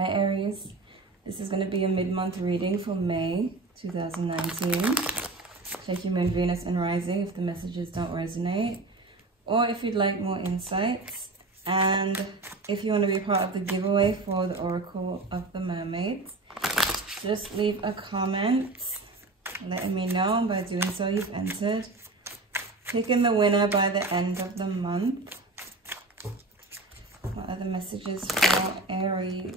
Hi Aries, this is going to be a mid-month reading for May 2019. Check your moon, Venus and rising if the messages don't resonate, or if you'd like more insights. And if you want to be part of the giveaway for the Oracle of the Mermaids, just leave a comment letting me know. By doing so, you've entered. Picking the winner by the end of the month. What are the messages for Aries?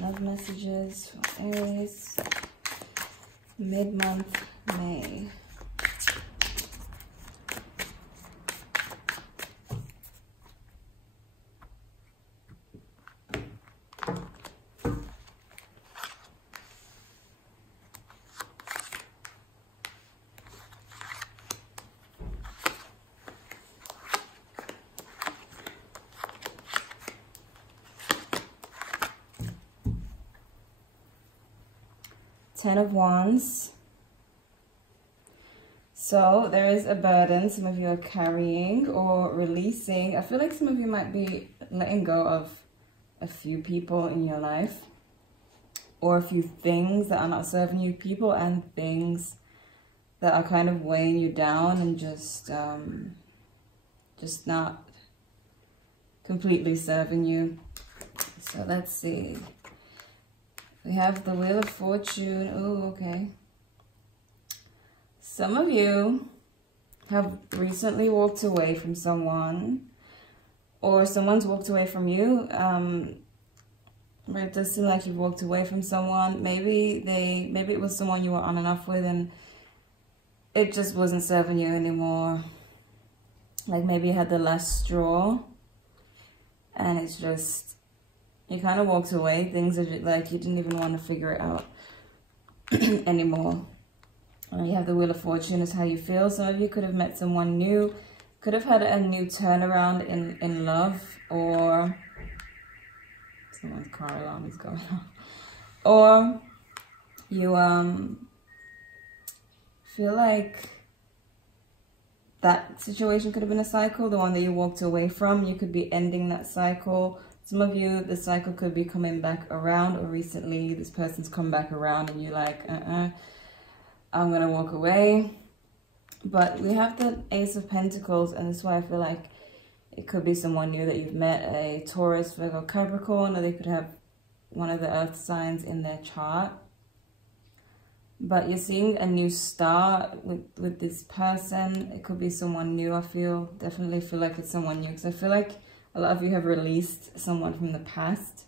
Love messages for Aries, mid-month May. Ten of Wands. So there is a burden some of you are carrying or releasing. I feel like some of you might be letting go of a few people in your life, or a few things that are not serving you, people and things that are kind of weighing you down and just not completely serving you. So let's see. We have the Wheel of Fortune. Oh, okay. Some of you have recently walked away from someone, or someone's walked away from you. It does seem like you've walked away from someone. Maybe it was someone you were on and off with, and it just wasn't serving you anymore. Like maybe you had the last straw, and it's just, you kind of walked away. Things are just like you didn't even want to figure it out anymore. You have the Wheel of Fortune is how you feel. Some of you could have met someone new, could have had a new turnaround in love, or someone's car alarm is going off. Or you feel like that situation could have been a cycle, the one that you walked away from. You could be ending that cycle. Some of you, the cycle could be coming back around, or recently this person's come back around and you're like, I'm going to walk away. But we have the Ace of Pentacles, and that's why I feel like it could be someone new that you've met, a Taurus, Virgo, Capricorn, or they could have one of the earth signs in their chart. But you're seeing a new start with this person. It could be someone new, definitely feel like it's someone new, because I feel like a lot of you have released someone from the past,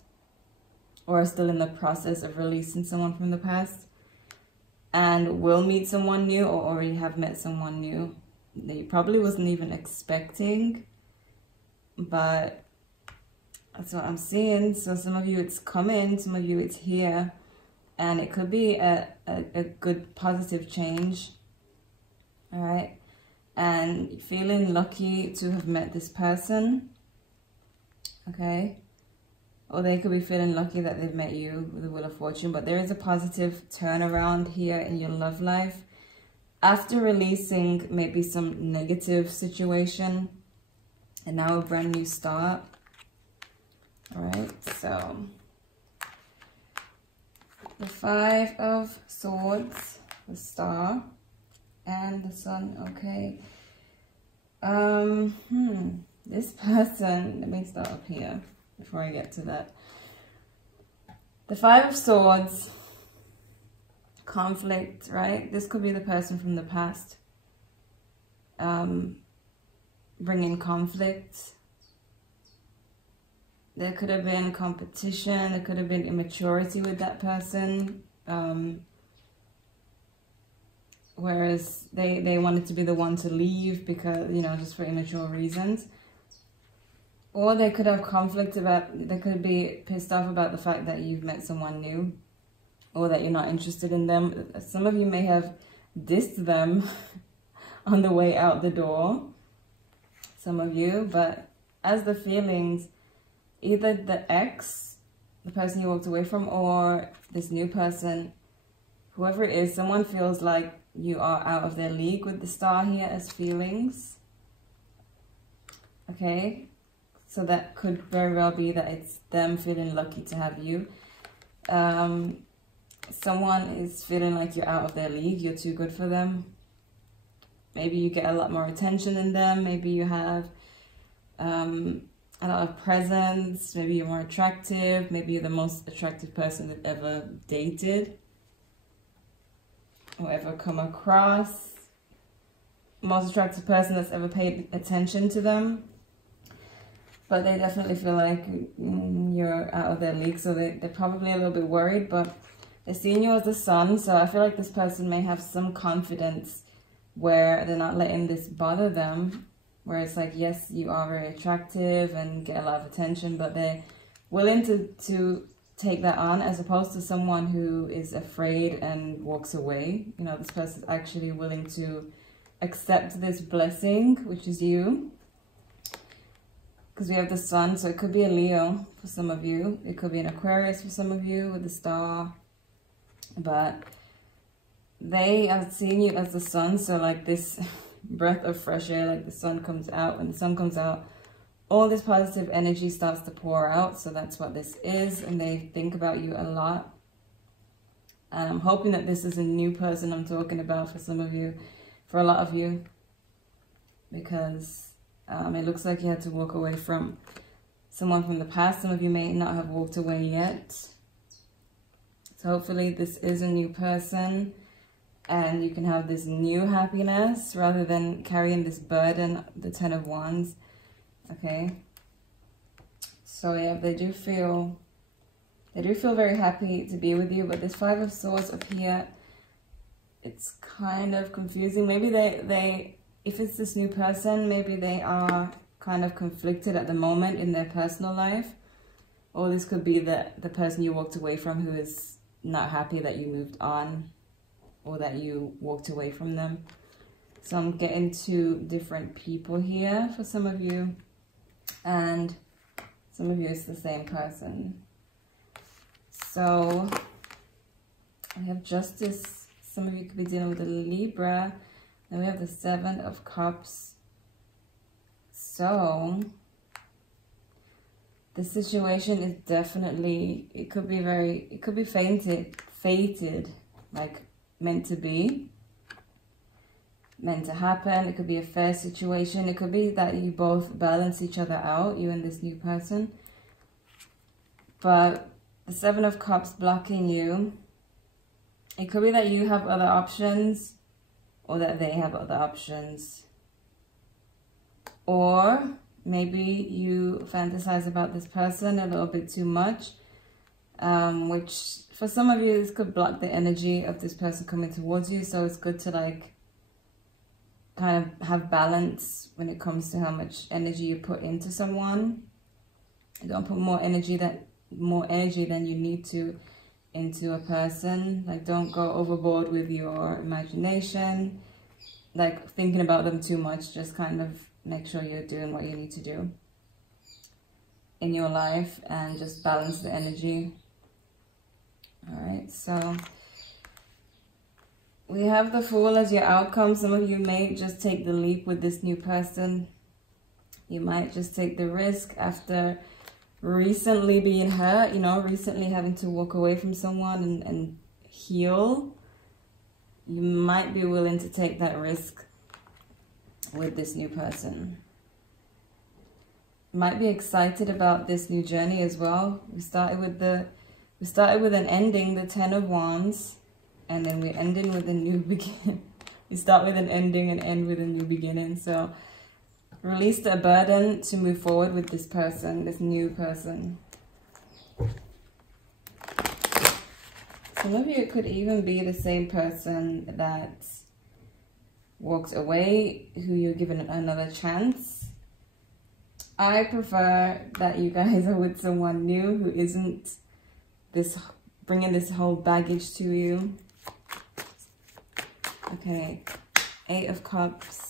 or are still in the process of releasing someone from the past, and will meet someone new, or already have met someone new that you probably wasn't even expecting. But that's what I'm seeing. So some of you it's coming, some of you it's here, and it could be a good positive change. All right, and feeling lucky to have met this person. Okay, or they could be feeling lucky that they've met you with the Wheel of Fortune. But there is a positive turnaround here in your love life after releasing maybe some negative situation, and now a brand new start. All right, so the Five of Swords, the Star, and the Sun. Okay, this person, let me start up here before I get to that. The Five of Swords, conflict, right? This could be the person from the past, bringing conflict. There could have been competition, there could have been immaturity with that person, whereas they wanted to be the one to leave because, you know, just for immature reasons. Or they could have conflict about, they could be pissed off about the fact that you've met someone new, or that you're not interested in them. Some of you may have dissed them on the way out the door, some of you. But as the feelings, either the ex, the person you walked away from, or this new person, whoever it is, someone feels like you are out of their league with the star here as feelings. Okay, so that could very well be that it's them feeling lucky to have you. Someone is feeling like you're out of their league, you're too good for them. Maybe you get a lot more attention than them. Maybe you have a lot of presence. Maybe you're more attractive. Maybe you're the most attractive person they've ever dated or ever come across. Most attractive person that's ever paid attention to them. But they definitely feel like you're out of their league, so they're probably a little bit worried, but they're seeing you as the sun, so I feel like this person may have some confidence where they're not letting this bother them, where it's like, yes, you are very attractive and get a lot of attention, but they're willing to take that on, as opposed to someone who is afraid and walks away. You know, this person is actually willing to accept this blessing, which is you. Because we have the sun, so it could be a Leo for some of you. It could be an Aquarius for some of you with the star. But they are seeing you as the sun, so like this breath of fresh air, like the sun comes out. When the sun comes out, all this positive energy starts to pour out. So that's what this is, and they think about you a lot. And I'm hoping that this is a new person I'm talking about for some of you, for a lot of you. Because it looks like you had to walk away from someone from the past. Some of you may not have walked away yet. So hopefully this is a new person and you can have this new happiness rather than carrying this burden, the 10 of Wands. Okay. So yeah, they do feel very happy to be with you, but this 5 of Swords up here, it's kind of confusing. Maybe they if it's this new person, maybe they are kind of conflicted at the moment in their personal life. Or this could be the person you walked away from who is not happy that you moved on or that you walked away from them. So I'm getting 2 different people here for some of you. And some of you it's the same person. So I have Justice. Some of you could be dealing with a Libra. Then we have the 7 of Cups. So the situation is definitely, it could be fated, like meant to be, meant to happen. It could be a fair situation. It could be that you both balance each other out, you and this new person. But the 7 of Cups blocking you, it could be that you have other options, or that they have other options. Or maybe you fantasize about this person a little bit too much, which for some of you, this could block the energy of this person coming towards you. So it's good to like kind of have balance when it comes to how much energy you put into someone. You don't put more energy than you need to into a person. Like, don't go overboard with your imagination, like thinking about them too much. Just kind of make sure you're doing what you need to do in your life and just balance the energy. All right, so we have the Fool as your outcome. Some of you may just take the leap with this new person. You might just take the risk after recently being hurt, you know, recently having to walk away from someone and heal. You might be willing to take that risk with this new person. Might be excited about this new journey as well. We started with an ending, the 10 of Wands, and then we're ending with a new beginning. We start with an ending and end with a new beginning. So release a burden to move forward with this person, this new person. Some of you, it could even be the same person that walked away, who you're given another chance. I prefer that you guys are with someone new who isn't bringing this whole baggage to you. Okay, 8 of Cups.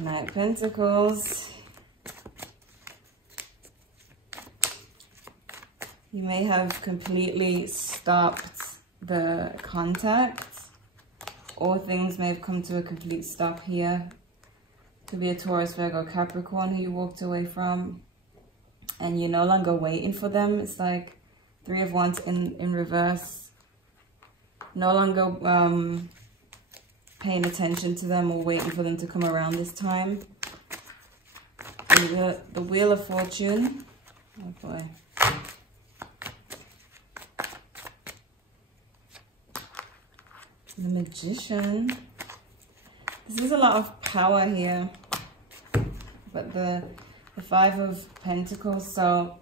Knight of Pentacles. You may have completely stopped the contact, or things may have come to a complete stop here. Could be a Taurus, Virgo, Capricorn who you walked away from, and you're no longer waiting for them. It's like Three of Wands in reverse. No longer paying attention to them or waiting for them to come around this time. And the Wheel of Fortune. Oh boy. The Magician. This is a lot of power here. But the Five of Pentacles. So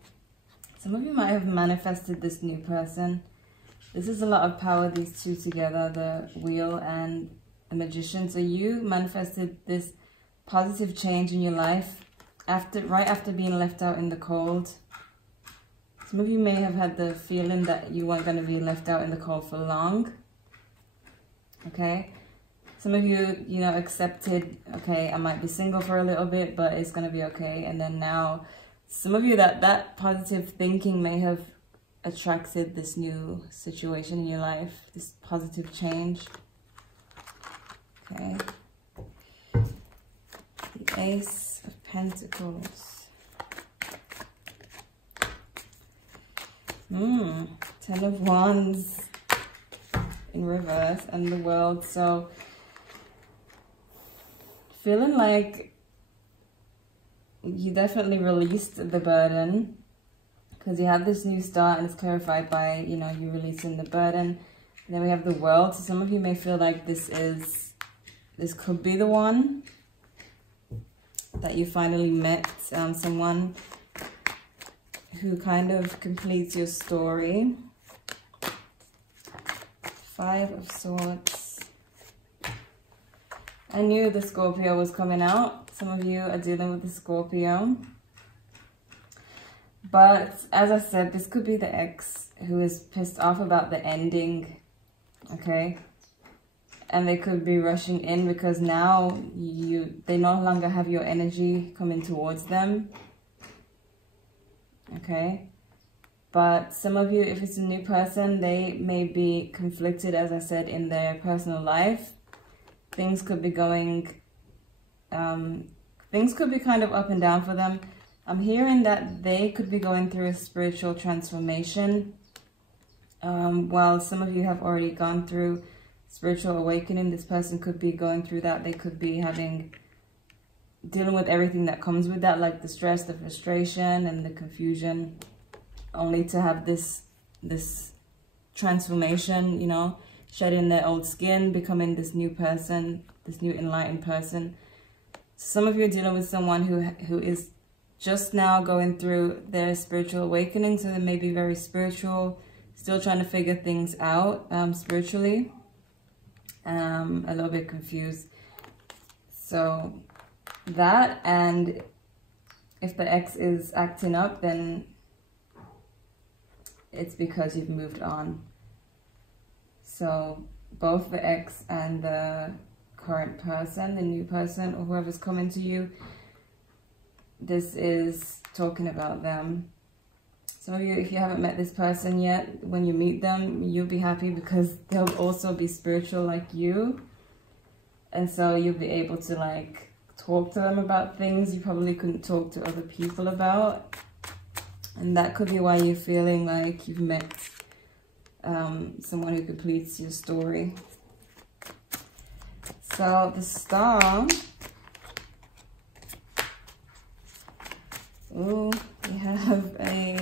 some of you might have manifested this new person. This is a lot of power, these two together, the Wheel and the Magician. So you manifested this positive change in your life right after being left out in the cold. Some of you may have had the feeling that you weren't going to be left out in the cold for long. Okay, some of you, you know, accepted, okay, I might be single for a little bit, but it's going to be okay. And then now, some of you, that positive thinking may have attracted this new situation in your life, this positive change. Okay. The Ace of Pentacles. 10 of Wands in reverse, and the World. So feeling like you definitely released the burden, because you have this new start, and it's clarified by, you know, you releasing the burden. And then we have the World. So some of you may feel like this could be the one that you finally met, someone who kind of completes your story. Five of Swords. I knew the Scorpio was coming out. Some of you are dealing with the Scorpio. But as I said, this could be the ex who is pissed off about the ending. Okay? And they could be rushing in because now they no longer have your energy coming towards them. Okay? But some of you, if it's a new person, they may be conflicted, as I said, in their personal life. Things could be going, things could be kind of up and down for them. I'm hearing that they could be going through a spiritual transformation. While some of you have already gone through spiritual awakening, this person could be going through that. They could be dealing with everything that comes with that, like the stress, the frustration, and the confusion, only to have this transformation, you know, shedding their old skin, becoming this new person, this new enlightened person. Some of you are dealing with someone who is just now going through their spiritual awakening, so they may be very spiritual, still trying to figure things out spiritually, a little bit confused. So that, and if the ex is acting up, then it's because you've moved on. So both the ex and the current person, the new person, or whoever's coming to you, this is talking about them. Some of you, if you haven't met this person yet, when you meet them, you'll be happy because they'll also be spiritual like you. And so you'll be able to like talk to them about things you probably couldn't talk to other people about. And that could be why you're feeling like you've met someone who completes your story. So the Star. Ooh, we have a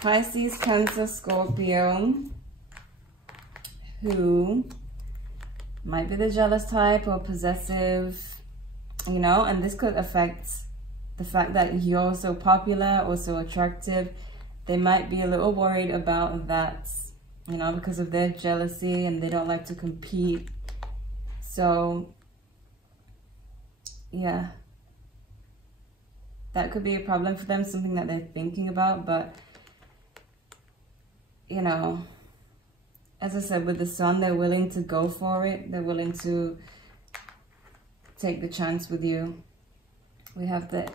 Pisces, Cancer, Scorpio who might be the jealous type or possessive, you know, and this could affect the fact that you're so popular or so attractive. They might be a little worried about that, you know, because of their jealousy, and they don't like to compete. So, yeah, that could be a problem for them, something that they're thinking about. But, you know, as I said, with the Sun, they're willing to go for it. They're willing to take the chance with you. We have the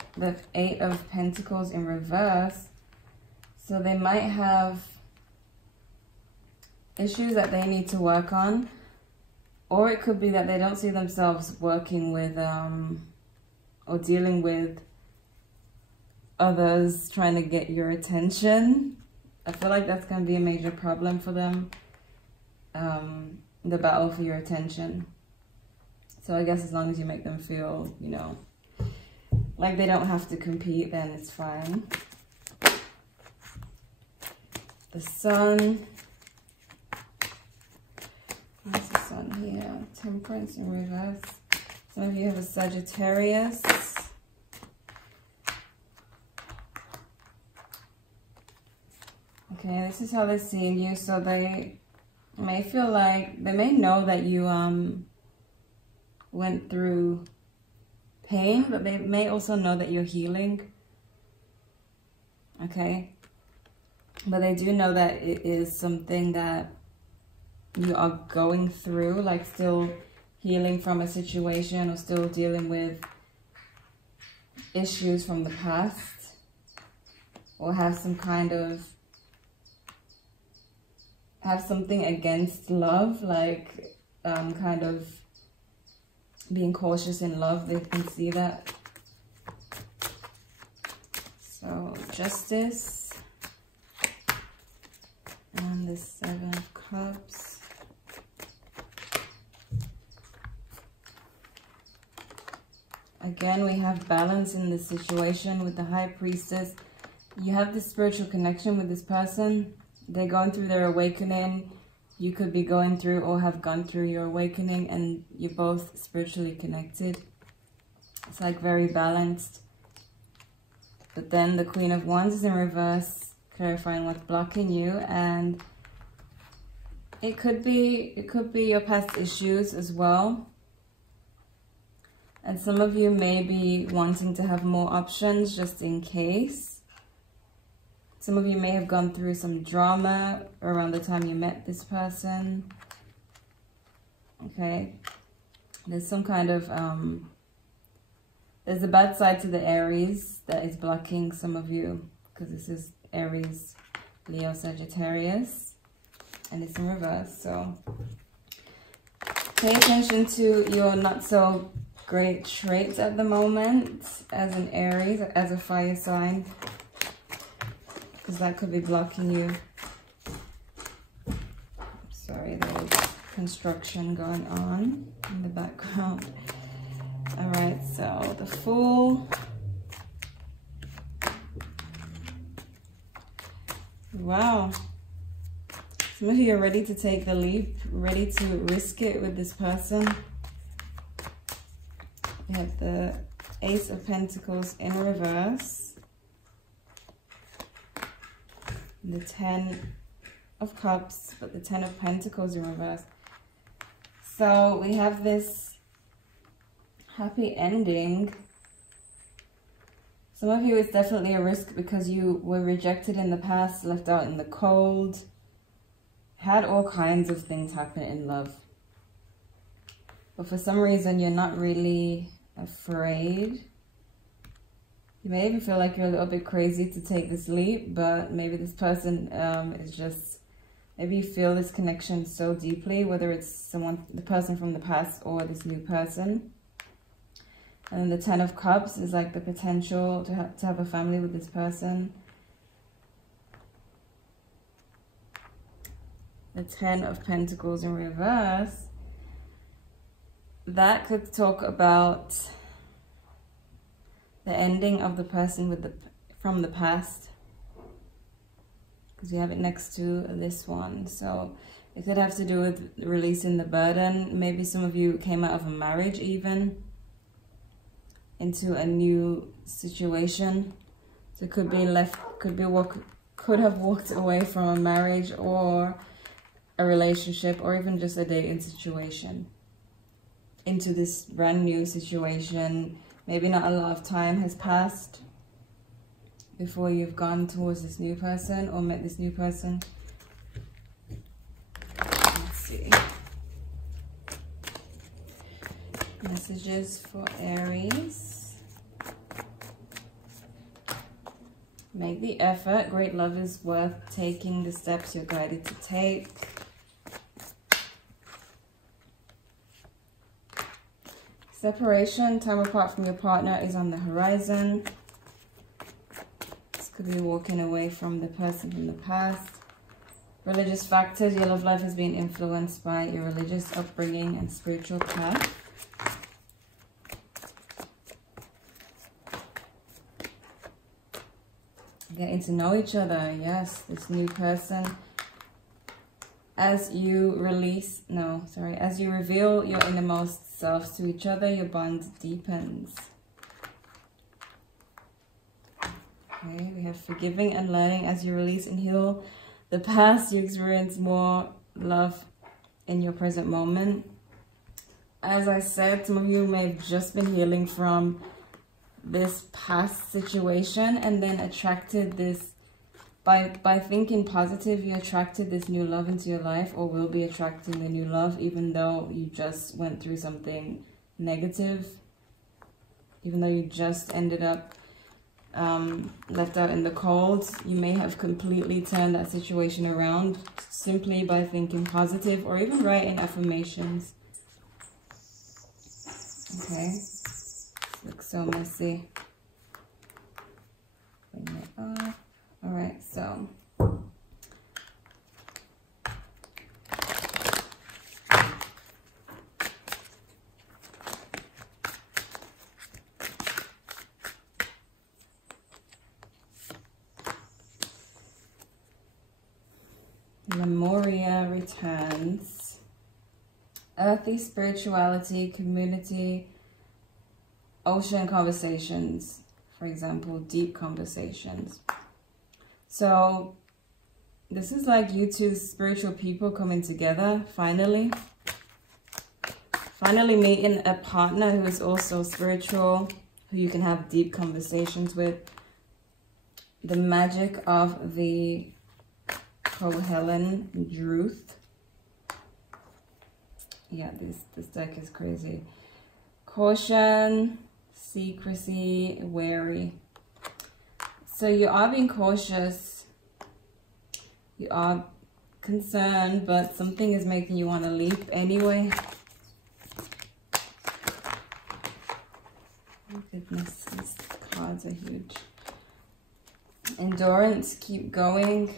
Eight of Pentacles in reverse. So they might have issues that they need to work on, or it could be that they don't see themselves working with or dealing with others trying to get your attention. I feel like that's going to be a major problem for them, the battle for your attention. So I guess as long as you make them feel, you know, like they don't have to compete, then it's fine. The Sun. Where's the Sun here? Temperance in reverse. Some of you have a Sagittarius. Okay, this is how they're seeing you. So they may feel like, they may know that you went through pain, but they may also know that you're healing. Okay, but they do know that it is something that you are going through, like still healing from a situation or still dealing with issues from the past, or have some kind of, have something against love, like kind of being cautious in love. They can see that. So Justice and the Seven of Cups. Again, we have balance in this situation with the High Priestess. You have this spiritual connection with this person. They're going through their awakening. You could be going through or have gone through your awakening, and you're both spiritually connected. It's like very balanced. But then the Queen of Wands is in reverse, clarifying what's blocking you, and it could be your past issues as well. And some of you may be wanting to have more options just in case. Some of you may have gone through some drama around the time you met this person. Okay. There's some kind of, there's a bad side to the Aries that is blocking some of you, because this is Aries, Leo, Sagittarius, and it's in reverse. So pay attention to your not so great traits at the moment as an Aries, as a fire sign, because that could be blocking you. Sorry, there's construction going on in the background. All right, so the Fool. Wow. Some of you are ready to take the leap, ready to risk it with this person. You have the Ace of Pentacles in reverse. The Ten of Cups, but the Ten of Pentacles in reverse. So we have this happy ending. Some of you, it's definitely a risk because you were rejected in the past, left out in the cold, had all kinds of things happen in love. But for some reason, you're not really afraid. You may even feel like you're a little bit crazy to take this leap, but maybe this person is just, maybe you feel this connection so deeply, whether it's someone, the person from the past or this new person. And then the Ten of Cups is like the potential to have a family with this person. The Ten of Pentacles in reverse. That could talk about the ending of the person with from the past, because you have it next to this one. So it could have to do with releasing the burden. Maybe some of you came out of a marriage even into a new situation. So it could be could have walked away from a marriage or a relationship, or even just a dating situation, into this brand new situation. Maybe not a lot of time has passed before you've gone towards this new person or met this new person. Let's see. Messages for Aries. Make the effort. Great love is worth taking the steps you're guided to take. Separation, time apart from your partner is on the horizon. This could be walking away from the person from the past. Religious factors, your love life is being influenced by your religious upbringing and spiritual path. Getting to know each other, yes, this new person. As you as you reveal your innermost selves to each other, your bond deepens. Okay, we have forgiving and learning. As you release and heal the past, you experience more love in your present moment. As I said, some of you may have just been healing from this past situation and then attracted this, by thinking positive, you attracted this new love into your life, or will be attracting the new love, even though you just went through something negative, even though you just ended up left out in the cold. You may have completely turned that situation around simply by thinking positive or even writing affirmations. Okay, looks so messy. Bring it up. All right, so Lemuria returns. Earthy spirituality, community, ocean conversations, for example, deep conversations. So this is like you two spiritual people coming together, finally meeting a partner who is also spiritual, who you can have deep conversations with. The magic of the Helen Druth. Yeah, this deck is crazy. Caution, secrecy, wary. So you are being cautious, you are concerned, but something is making you want to leap anyway. Oh goodness, these cards are huge. Endurance, keep going.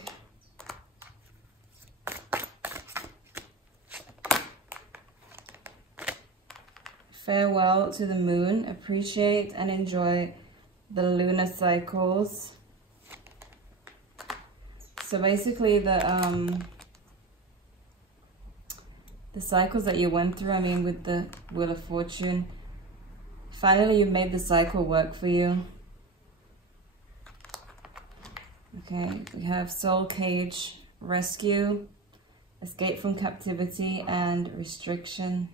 Farewell to the moon, appreciate and enjoy the lunar cycles. So basically the cycles that you went through, I mean with the Wheel of Fortune, finally you made the cycle work for you. Okay, we have Soul Cage, rescue, escape from captivity and restriction.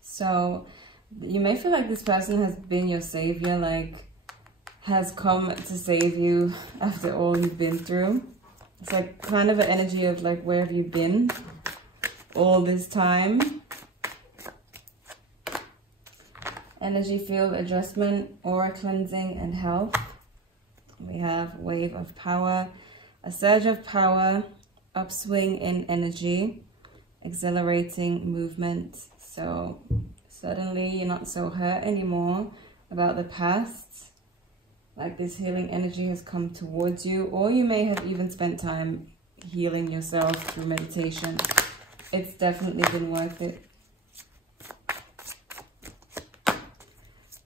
So you may feel like this person has been your savior, like has come to save you after all you've been through. It's like kind of an energy of like, where have you been all this time? Energy field adjustment, aura cleansing and health. We have wave of power, a surge of power, upswing in energy, exhilarating movement. So suddenly you're not so hurt anymore about the past. Like this healing energy has come towards you, or you may have even spent time healing yourself through meditation. It's definitely been worth it.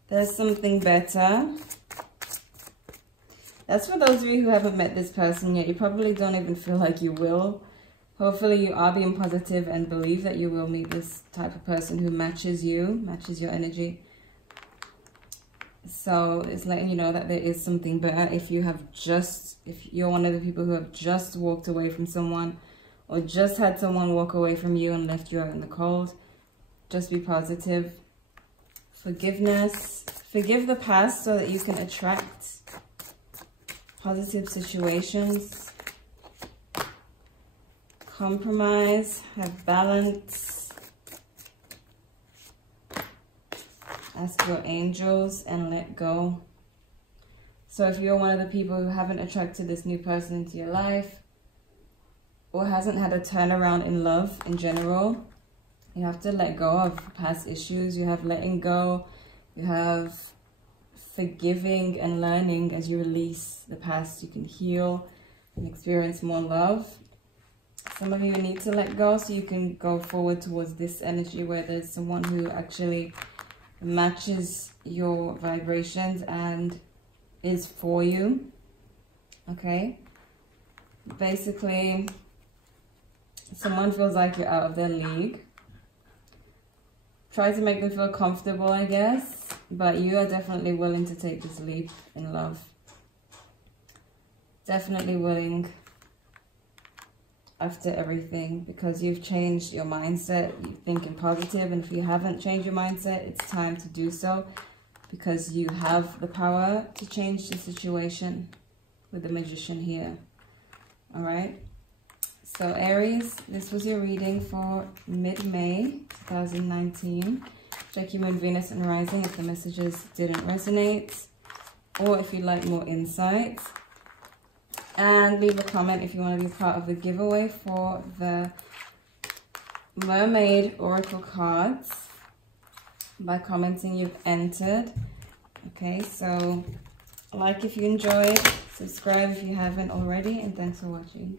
There's something better. That's for those of you who haven't met this person yet. You probably don't even feel like you will. Hopefully you are being positive and believe that you will meet this type of person who matches you, matches your energy. So it's letting you know that there is something better. If you're one of the people who have just walked away from someone, or just had someone walk away from you and left you out in the cold, just be positive. Forgiveness. Forgive the past so that you can attract positive situations. Compromise, have balance. Ask your angels and let go. So if you're one of the people who haven't attracted this new person into your life, or hasn't had a turnaround in love in general, You have to let go of past issues. You have letting go. You have forgiving and learning. As you release the past, you can heal and experience more love. Some of you need to let go so you can go forward towards this energy where there's someone who actually matches your vibrations and is for you. Okay? Basically, someone feels like you're out of their league. Try to make them feel comfortable, I guess, but you are definitely willing to take this leap in love. Definitely willing after everything, because you've changed your mindset. You're thinking positive, and if you haven't changed your mindset, it's time to do so, because you have the power to change the situation with the Magician here. All right? So Aries, this was your reading for mid-May 2019. Check your Moon, Venus, and Rising if the messages didn't resonate, or if you'd like more insights. And leave a comment if you want to be part of the giveaway for the Mermaid Oracle cards by commenting you've entered. Okay, so like if you enjoyed, subscribe if you haven't already, and thanks for watching.